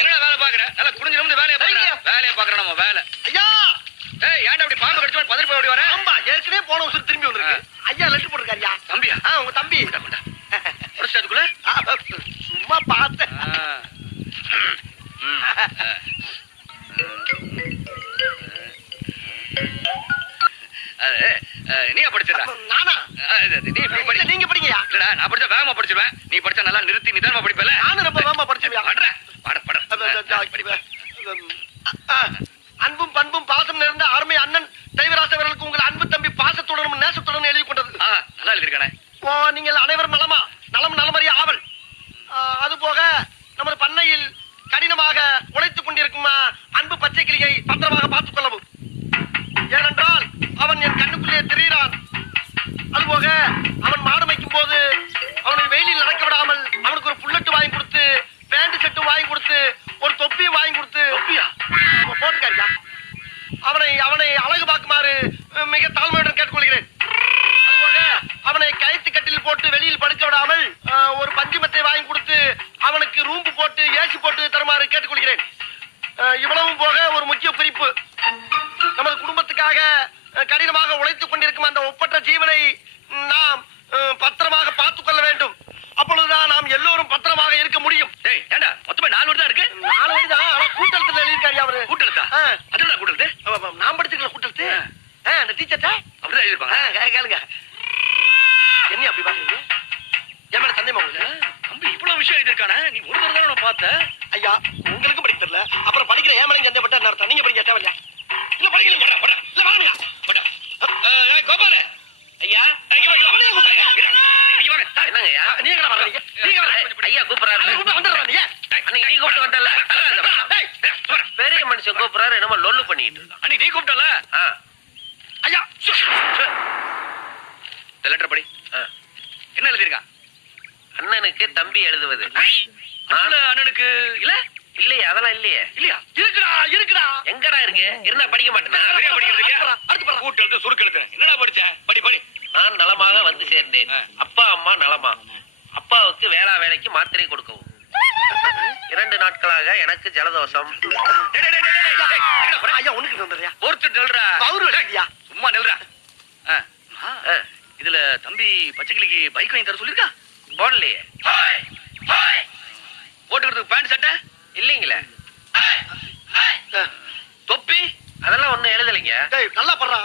என்னடா வேலை பாக்குற? நல்லா குனிஞ்சு நிமிர்ந்து வேலையை பாக்குற நம்ம வேலை. ஐயா ஏய் ஏன்டா அப்படி பாம்பு கடிச்சு பதறி போய் ஓடி வர? ஆமா ஏற்கனவே போன வருஷம் திரும்பி வந்திருக்கு. ஐயா லெட்டர் போட்டுருக்காருயா. தம்பியா? உங்க தம்பி. புடிச்சதுக்குள்ள சும்மா பார்த்தேன். நீயா படிச்சிடா? நானா? நீங்க படிங்கயா. இல்லடா நான் படிச்சா வேகமா படிச்சிருவேன். நீ படிச்சா நல்லா நிறுத்தி நிதானமா படிப்பல. நானும் ரொம்ப வேகமா படிச்சிருவேன். அன்பும் பண்பும் பாசம் நிறைந்த அருமை அண்ணன் தெய்வராச அவர்களுக்கு உங்கள் அன்பு தம்பி பாசத்துடனும் நேசத்துடனும் எழுதி கொண்டது. நல்லா எழுதிருக்கானே. நீங்கள் அனைவரும் நலமா? நலம் நலமறிய ஆவல். அது போக நமது பண்ணையில் கடினமாக உழைத்துக் கொண்டிருக்கும் அன்பு பச்சை கிளியை பத்திரமாக பார்த்துக் கொள்ளவும். ஏனென்றால் அவன் என் கண்ணுக்குள்ளே தெரிகிறான். அதுபோக அவன் மாடு மேய்க்கும் போது அவனை வெயிலில் நடக்க விடாமல் அவனுக்கு ஒரு புல்லட்டு வாங்கி கொடுத்து, பேண்ட் செட்டும் வாங்கி கொடுத்து, ஒரு தொப்பியும் வாங்கி கொடுத்து போட்டுக்காரியா அவனை அழகு பார்க்குமாறு மிக தாழ்மையுடன் கேட்டுக்கொள்கிறேன். அதுபோக அவனை கயிற்று கட்டில் போட்டு வெளியில் படுக்க விடாமல் ஒரு பஞ்சுமத்தை வாங்கி கொடுத்து அவனுக்கு ரூம்பு போட்டு ஏசி போட்டு தருமாறு கேட்டுக்கொள்கிறேன். இவ்வளவும் போக ஒரு முக்கிய குறிப்பு, நமது குடும்பத்துக்காக கடினமாக உழைத்துக் கொண்டிருக்கும் அந்த ஒப்பற்ற ஜீவனை நாம் பத்திரமாக பார்த்துக் கொள்ள வேண்டும். அப்பொழுதுதான் நாம் எல்லோரும் பத்திரமாக இருக்க முடியும். ஏண்டா மொத்தமா 4 வரி தான் இருக்கு. 4 வரி தான். ஆனா கூட்டத்துல எழுதியிருக்காரு அவரு. கூட்டெழுத்தா? அதுல கூட்டெழுத்து நான் படிச்சிருக்கல கூட்டெழுத்து. அந்த டீச்சர்ட்ட அப்படிதான் எழுதிருப்பாங்க. கேளுங்க. என்ன அப்படி பாக்குறீங்க? என் மேல சந்தேகமா உங்களுக்கு? தம்பி இவ்வளவு விஷயம் எழுதிருக்கானே. நீ ஒரு தடவை தான் பார்த்த. ஐயா உங்களுக்கும் படிக்க தெரியல, அப்புறம் படிக்கிற ஏமலையும் சந்தேகப்பட்ட என்ன அர்த்தம்? நீங்க படிக்க தேவையில்லையா? இல்ல படிக்கல. இல்ல வாங்க கோபால ஐயா என்னங்கய்யா? நீங்க வர்றீங்க. ஐயா கூப்பிடுறாரு. நீ கூப்பிட்டு வந்தல பெரிய மனுஷன் கூப்பிடுறாரு. என்னமோ லொல்லு பண்ணிட்டு இருக்கான். அன்னைக்கு நீ கூப்பிட்டல. ஐயா இந்த லெட்டர் படி. என்ன எழுதிருக்கான்? அண்ணனுக்கு தம்பி எழுதுவது. அண்ணனுக்கு இல்ல இல்லையே, அதெல்லாம் இல்லையே. இல்லையா? இருக்குடா. எங்கடா இருக்கு? இருந்தா படிக்க மாட்டேனா? கூட்டெழுத்து சுருக்கெழுத்து என்னடா படிச்ச? படி. நான் நலமாக வந்து சேர்ந்தேன். அப்பா அம்மா நலமா? அப்பாவுக்கு வேலைக்கு மாத்திரை கொடுக்கவும். 2 நாட்களாக எனக்கு ஜலதோஷம். ஐயா ஒண்ணுக்கு வந்துடுறியா? பொறுத்து நெல்றா. சும்மா நெல்றா. இதுல தம்பி பச்சைக்கிளிக்கு பைக் வாங்கி தர சொல்லிருக்கா? போடலையே. போட்டுக்கிறதுக்கு பேண்ட் சட்டை இல்லைங்களே. தொப்பி அதெல்லாம் ஒண்ணும் எழுதலைங்க. நல்லா பண்றா.